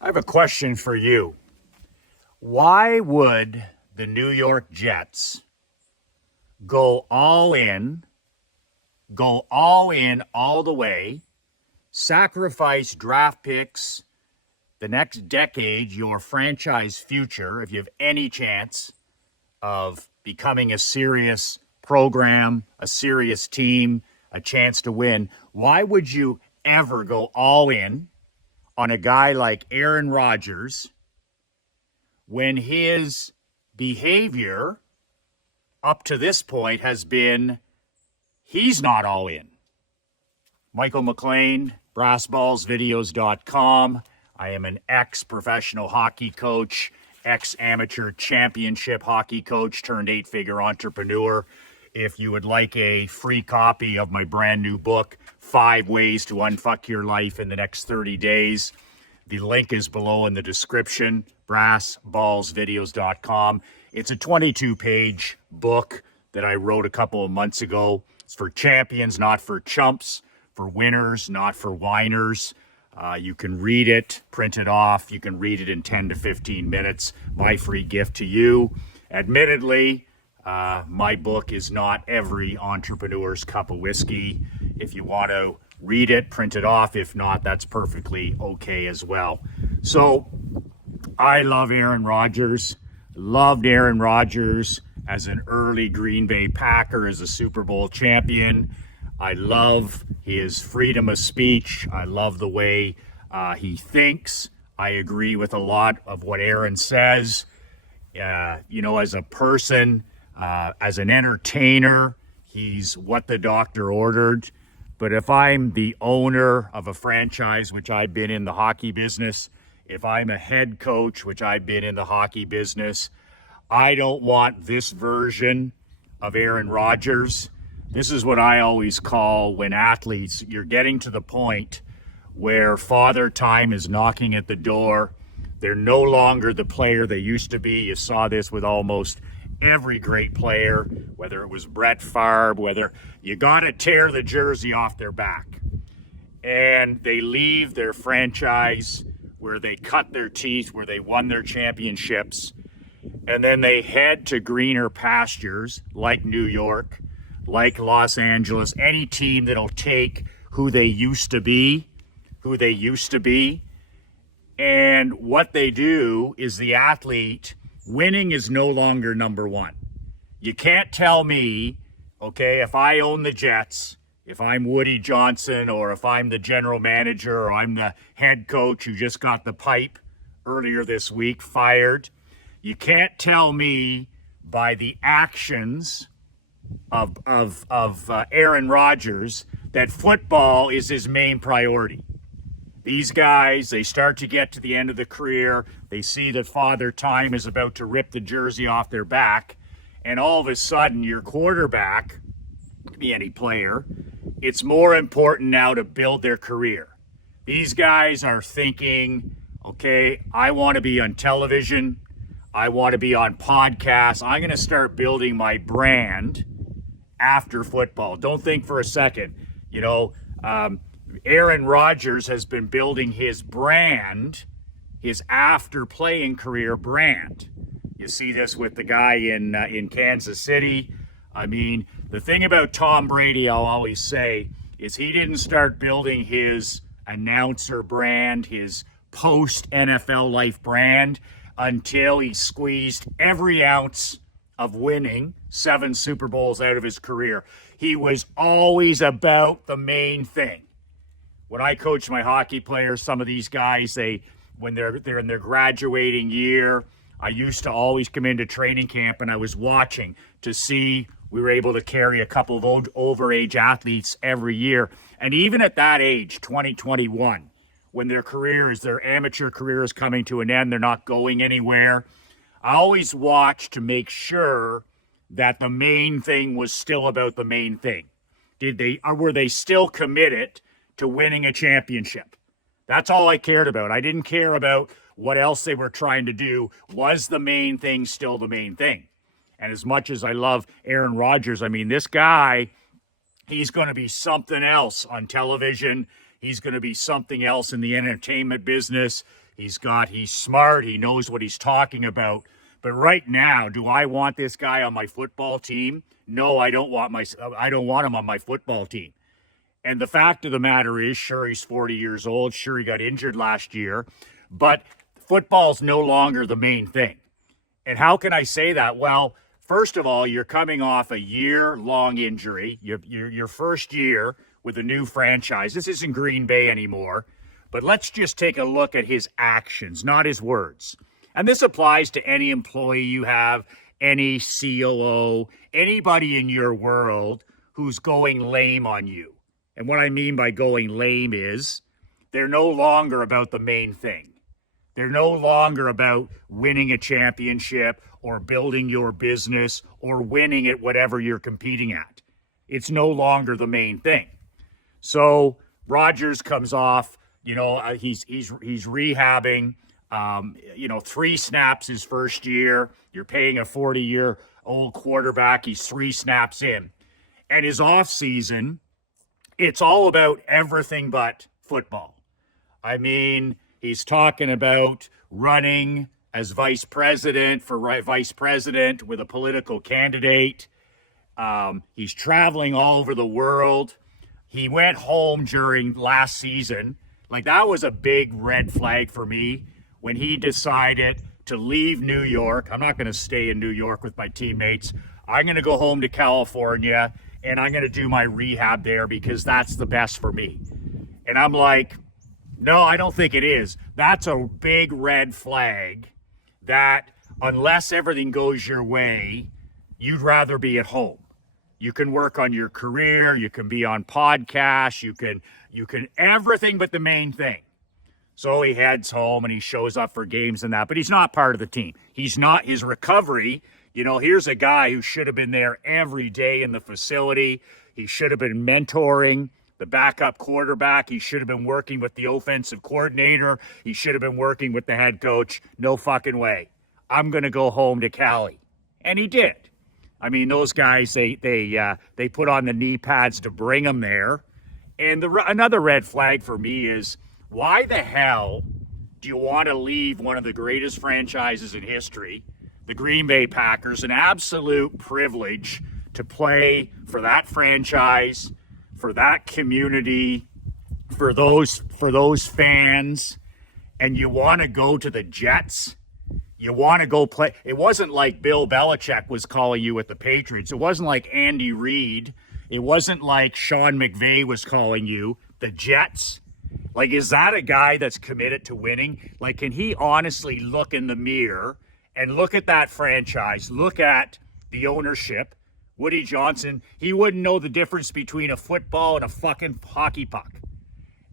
I have a question for you. Why would the New York Jets go all in all the way, sacrifice draft picks, the next decade, your franchise future, if you have any chance of becoming a serious program, a serious team, a chance to win? Why would you ever go all in on a guy like Aaron Rodgers when his behavior up to this point has been he's not all in? Michael McLean, brassballsvideos.com. I am an ex-professional hockey coach, ex-amateur championship hockey coach turned eight-figure entrepreneur. If you would like a free copy of my brand new book, 5 Ways to Unfuck Your Life in the Next 30 Days, the link is below in the description, brassballsvideos.com. It's a 22-page book that I wrote a couple of months ago. It's for champions, not for chumps, for winners, not for whiners. You can read it, print it off. You can read it in 10 to 15 minutes. My free gift to you. Admittedly, my book is not every entrepreneur's cup of whiskey. If you want to read it, print it off. If not, that's perfectly okay as well. So I love Aaron Rodgers. Loved Aaron Rodgers as an early Green Bay Packer, as a Super Bowl champion. I love his freedom of speech. I love the way he thinks. I agree with a lot of what Aaron says. As a person, as an entertainer, he's what the doctor ordered. But if I'm the owner of a franchise, which I've been in the hockey business, if I'm a head coach, which I've been in the hockey business, I don't want this version of Aaron Rodgers. This is what I always call when athletes, you're getting to the point where father time is knocking at the door. They're no longer the player they used to be. You saw this with almost every great player, whether it was Brett Favre, whether you got to tear the jersey off their back. And they leave their franchise where they cut their teeth, where they won their championships. And then they head to greener pastures like New York, like Los Angeles, any team that'll take who they used to be. And what they do is the athlete, winning is no longer number one. You can't tell me, okay, if I own the Jets, if I'm Woody Johnson, or if I'm the general manager, or I'm the head coach who just got the pipe earlier this week, fired, you can't tell me by the actions of Aaron Rodgers that football is his main priority. These guys, they start to get to the end of the career. They see that father time is about to rip the jersey off their back. And all of a sudden, your quarterback, could be any player, it's more important now to build their career. These guys are thinking, okay, I want to be on television. I want to be on podcasts. I'm going to start building my brand after football. Don't think for a second, Aaron Rodgers has been building his brand, his after playing career brand. You see this with the guy in Kansas City. I mean, the thing about Tom Brady, I'll always say, is he didn't start building his announcer brand, his post-NFL life brand, until he squeezed every ounce of winning 7 Super Bowls out of his career. He was always about the main thing. When I coach my hockey players, some of these guys, when they're in their graduating year, I used to always come into training camp and I was watching to see we were able to carry a couple of overage athletes every year. And even at that age, 2021, when their amateur career is coming to an end, they're not going anywhere, I always watch to make sure that the main thing was still about the main thing. Were they still committed to winning a championship? That's all I cared about. I didn't care about what else they were trying to do. Was the main thing still the main thing? And as much as I love Aaron Rodgers, I mean, this guy, he's going to be something else on television. He's going to be something else in the entertainment business. He's smart. He knows what he's talking about. But right now, do I want this guy on my football team? No, I don't want him on my football team. And the fact of the matter is, sure, he's 40 years old. Sure, he got injured last year. But football's no longer the main thing. And how can I say that? Well, first of all, you're coming off a year-long injury. Your first year with a new franchise. This isn't Green Bay anymore. But let's just take a look at his actions, not his words. And this applies to any employee you have, any COO, anybody in your world who's going lame on you. And what I mean by going lame is they're no longer about the main thing. They're no longer about winning a championship or building your business or winning at whatever you're competing at. It's no longer the main thing. So Rodgers comes off, he's rehabbing. 3 snaps his first year. You're paying a 40-year-old quarterback. He's 3 snaps in. And his offseason, it's all about everything but football. I mean, he's talking about running as vice president with a political candidate. He's traveling all over the world. He went home during last season. Like, that was a big red flag for me. When he decided to leave New York. I'm not going to stay in New York with my teammates. I'm going to go home to California, and I'm going to do my rehab there because that's the best for me. And I'm like, no, I don't think it is. That's a big red flag that unless everything goes your way, you'd rather be at home. You can work on your career. You can be on podcasts. You can everything but the main thing. So he heads home and he shows up for games and that, but he's not part of the team. He's not his recovery. Here's a guy who should have been there every day in the facility. He should have been mentoring the backup quarterback. He should have been working with the offensive coordinator. He should have been working with the head coach. No fucking way. I'm going to go home to Cali. And he did. I mean, those guys, they put on the knee pads to bring him there. And another red flag for me is, why the hell do you want to leave one of the greatest franchises in history, the Green Bay Packers, an absolute privilege to play for that franchise, for that community, for those fans, and you want to go to the Jets? You want to go play. It wasn't like Bill Belichick was calling you at the Patriots. It wasn't like Andy Reid. It wasn't like Sean McVay was calling you. The Jets. Like, is that a guy that's committed to winning? Like, can he honestly look in the mirror and look at that franchise, look at the ownership? Woody Johnson, he wouldn't know the difference between a football and a fucking hockey puck.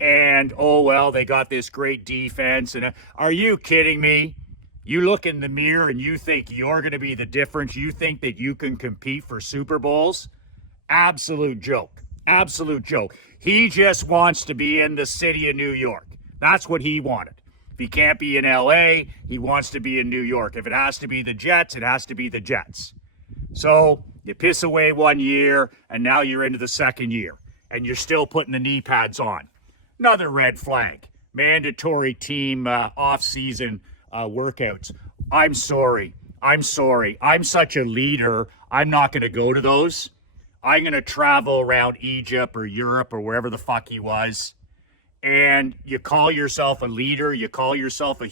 And, oh, well, they got this great defense. And are you kidding me? You look in the mirror and you think you're going to be the difference. You think that you can compete for Super Bowls? Absolute joke. Absolute joke. He just wants to be in the city of New York. That's what he wanted. If he can't be in LA, he wants to be in New York. If it has to be the Jets, it has to be the Jets. So you piss away 1 year, and now you're into the second year, and you're still putting the knee pads on. Another red flag. Mandatory team off-season workouts. I'm sorry. I'm such a leader. I'm not going to go to those. I'm going to travel around Egypt or Europe or wherever the fuck he was. And you call yourself a leader. You call yourself a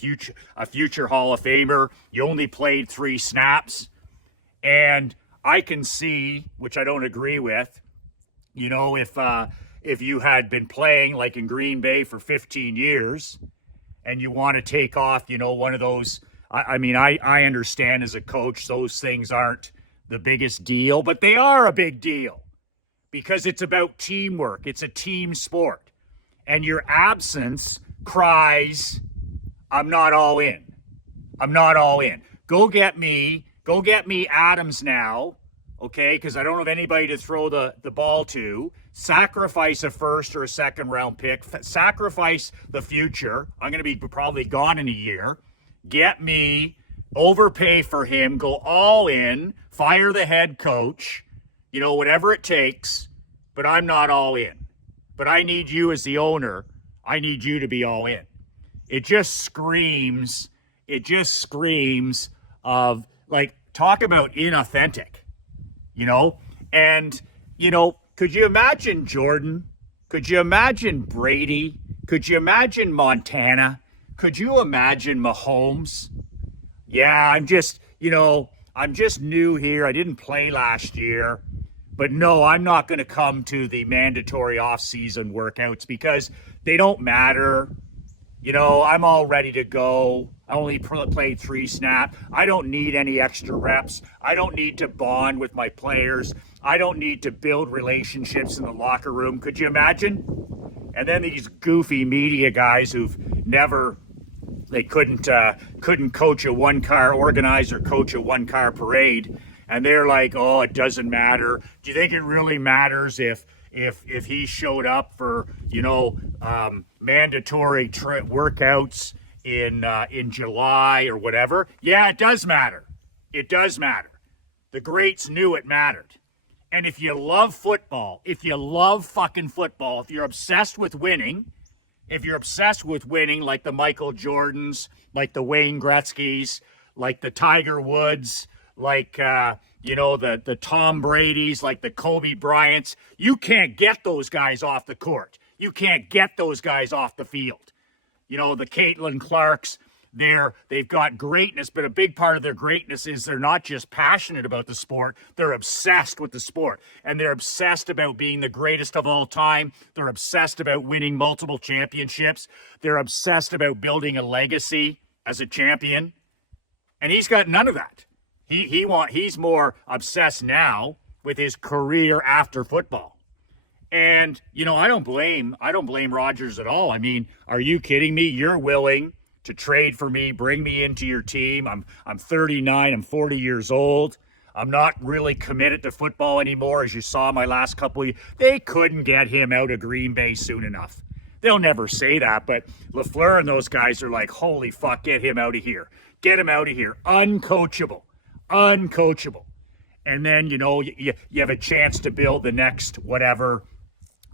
future Hall of Famer. You only played 3 snaps. And I can see, which I don't agree with, if you had been playing like in Green Bay for 15 years and you want to take off, one of those. I understand as a coach, those things aren't the biggest deal, but they are a big deal because it's about teamwork. It's a team sport. And your absence cries, I'm not all in. I'm not all in. Go get me Adams now, okay? Because I don't have anybody to throw the ball to. Sacrifice a first or a second round pick. Sacrifice the future. I'm going to be probably gone in a year. Get me, overpay for him, go all in, fire the head coach, whatever it takes, but I'm not all in. But I need you as the owner. I need you to be all in. it just screams of, like, talk about inauthentic, you know? And, you know, could you imagine Jordan? Could you imagine Brady? Could you imagine Montana? Could you imagine Mahomes? Yeah, I'm just new here. I didn't play last year. But no, I'm not going to come to the mandatory off-season workouts because they don't matter. You know, I'm all ready to go. I only played 3 snaps. I don't need any extra reps. I don't need to bond with my players. I don't need to build relationships in the locker room. Could you imagine? And then these goofy media guys who've never, they couldn't coach a one-car organize or coach a one-car parade. And they're like, oh, it doesn't matter. Do you think it really matters if he showed up for, you know, mandatory workouts in July or whatever? Yeah, it does matter. It does matter. The greats knew it mattered. And if you love football, if you love fucking football, if you're obsessed with winning, like the Michael Jordans, like the Wayne Gretzky's, like the Tiger Woods, like, you know, the Tom Brady's, like the Kobe Bryant's, you can't get those guys off the court. You can't get those guys off the field. You know, the Caitlin Clarks, they've got greatness, but a big part of their greatness is they're not just passionate about the sport, they're obsessed with the sport. And they're obsessed about being the greatest of all time. They're obsessed about winning multiple championships. They're obsessed about building a legacy as a champion. And he's got none of that. He's more obsessed now with his career after football. And, you know, I don't blame Rodgers at all. I mean, are you kidding me? You're willing to trade for me, bring me into your team. I'm 39, I'm 40 years old. I'm not really committed to football anymore, as you saw my last couple of years. They couldn't get him out of Green Bay soon enough. They'll never say that, but LaFleur and those guys are like, holy fuck, get him out of here. Get him out of here. Uncoachable. And then, you know, you have a chance to build the next whatever,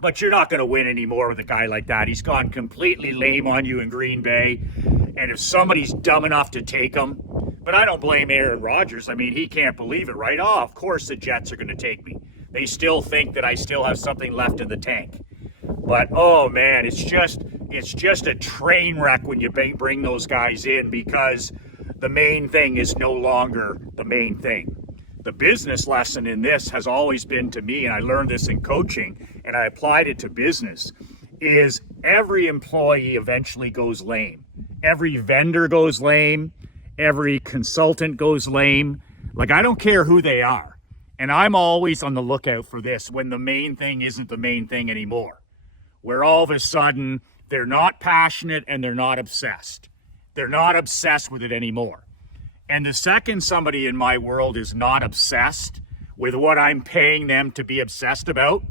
but you're not going to win anymore with a guy like that. He's gone completely lame on you in Green Bay. And if somebody's dumb enough to take him, but I don't blame Aaron Rodgers. I mean, he can't believe it, right? Oh, of course the Jets are going to take me. They still think that I still have something left in the tank. But, oh, man, it's just a train wreck when you bring those guys in because the main thing is no longer the main thing. The business lesson in this has always been to me, and I learned this in coaching, and I applied it to business, is every employee eventually goes lame. Every vendor goes lame. Every consultant goes lame. Like, I don't care who they are. And I'm always on the lookout for this when the main thing isn't the main thing anymore. Where all of a sudden, they're not passionate and they're not obsessed. They're not obsessed with it anymore. And the second somebody in my world is not obsessed with what I'm paying them to be obsessed about,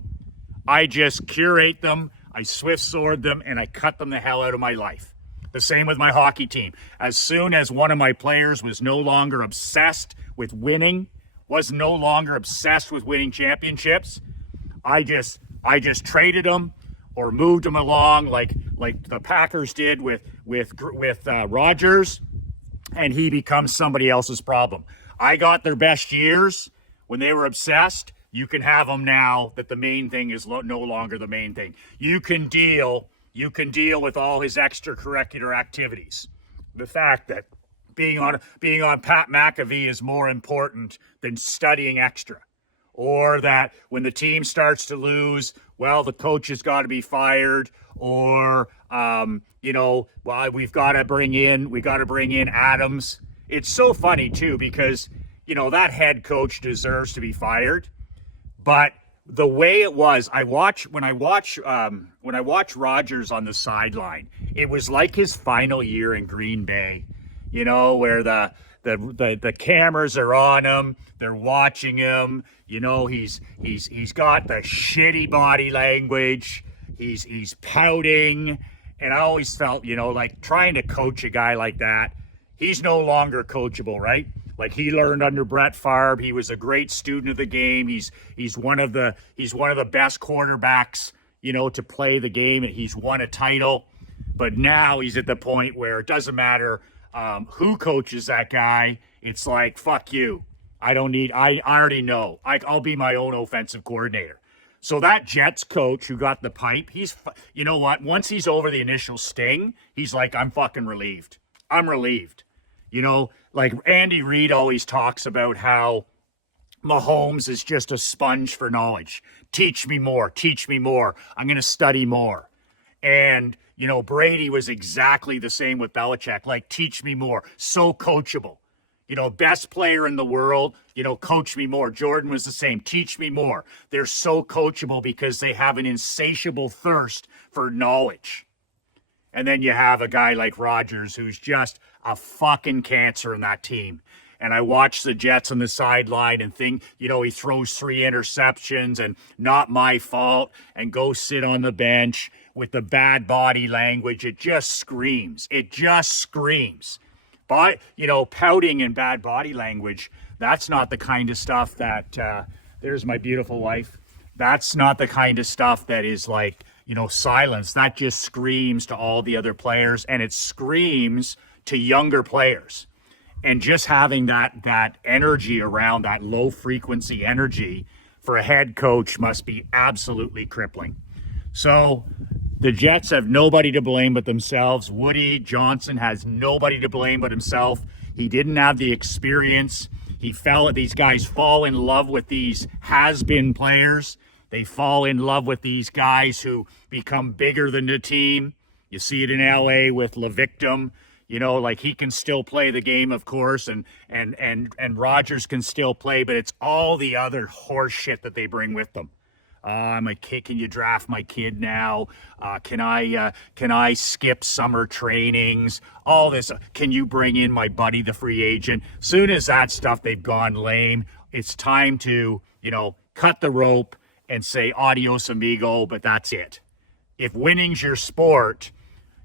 I just curate them, I swift sword them, and I cut them the hell out of my life. The same with my hockey team. As soon as one of my players was no longer obsessed with winning, was no longer obsessed with winning championships, I just traded them or moved them along like the Packers did with Rodgers, and he becomes somebody else's problem. I got their best years when they were obsessed. You can have them now that the main thing is no longer the main thing. You can deal with all his extracurricular activities. The fact that being on Pat McAfee is more important than studying extra. Or that when the team starts to lose, well, the coach has got to be fired. Or, we've got to bring in Adams. It's so funny too, because, you know, that head coach deserves to be fired. But the way it was, when I watch Rodgers on the sideline, it was like his final year in Green Bay, you know, where the cameras are on him, they're watching him, you know, he's got the shitty body language, he's pouting, and I always felt, you know, like trying to coach a guy like that, he's no longer coachable, right? Like he learned under Brett Favre, he was a great student of the game, he's one of the best quarterbacks, you know, to play the game, and he's won a title. But now he's at the point where it doesn't matter who coaches that guy. It's like, fuck you. I already know. I'll be my own offensive coordinator. So that Jets coach who got the pipe, you know what? Once he's over the initial sting, he's like, I'm fucking relieved. I'm relieved. You know, like Andy Reid always talks about how Mahomes is just a sponge for knowledge. Teach me more. Teach me more. I'm going to study more. And, you know, Brady was exactly the same with Belichick. Like, teach me more. So coachable. You know, best player in the world, you know, coach me more. Jordan was the same. Teach me more. They're so coachable because they have an insatiable thirst for knowledge. And then you have a guy like Rodgers who's just a fucking cancer in that team. And I watch the Jets on the sideline and think, you know, he throws 3 interceptions and not my fault and go sit on the bench with the bad body language. It just screams. It just screams. But, you know, pouting and bad body language, that's not the kind of stuff that, there's my beautiful wife. That's not the kind of stuff that is like, you know, silence. That just screams to all the other players, and it screams to younger players. And just having that energy around, that low frequency energy for a head coach must be absolutely crippling. So the Jets have nobody to blame but themselves. Woody Johnson has nobody to blame but himself. He didn't have the experience. These guys fall in love with these has-been players. They fall in love with these guys who become bigger than the team. You see it in LA with LaVictum. You know, like he can still play the game, of course, and Rodgers can still play, but it's all the other horse shit that they bring with them. My kid, can you draft my kid now? Can I skip summer trainings? All this. Can you bring in my buddy, the free agent? Soon as that stuff, they've gone lame. It's time to, you know, cut the rope and say adios amigo, but that's it. If winning's your sport,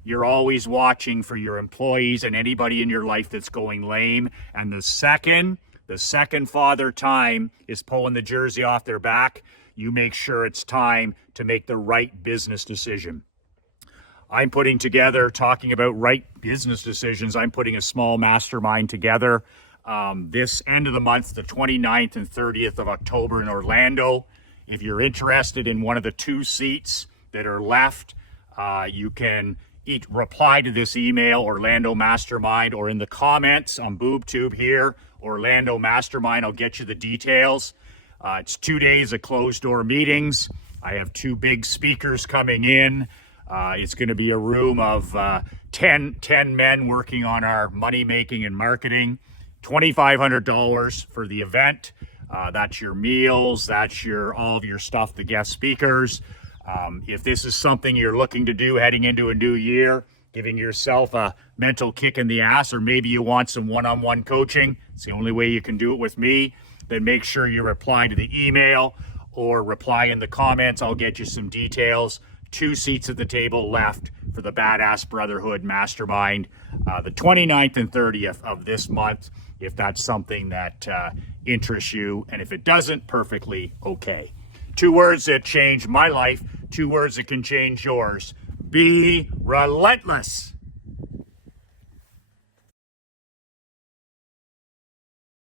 you're always watching for your employees and anybody in your life that's going lame. And the second Father Time is pulling the jersey off their back, you make sure it's time to make the right business decision. I'm putting together, talking about right business decisions, I'm putting a small mastermind together this end of the month, the 29th and 30th of October in Orlando. If you're interested in one of the 2 seats that are left, you can reply to this email, Orlando Mastermind, or in the comments on BoobTube here, Orlando Mastermind. I'll get you the details. It's 2 days of closed-door meetings. I have 2 big speakers coming in. It's going to be a room of 10 men working on our money-making and marketing. $2,500 for the event. That's your meals. That's all of your stuff, the guest speakers. If this is something you're looking to do heading into a new year, giving yourself a mental kick in the ass, or maybe you want some one-on-one coaching, it's the only way you can do it with me, then make sure you reply to the email or reply in the comments. I'll get you some details. 2 seats at the table left for the Badass Brotherhood Mastermind, the 29th and 30th of this month, if that's something that interests you. And if it doesn't, perfectly okay. 2 words that changed my life, 2 words that can change yours. Be relentless.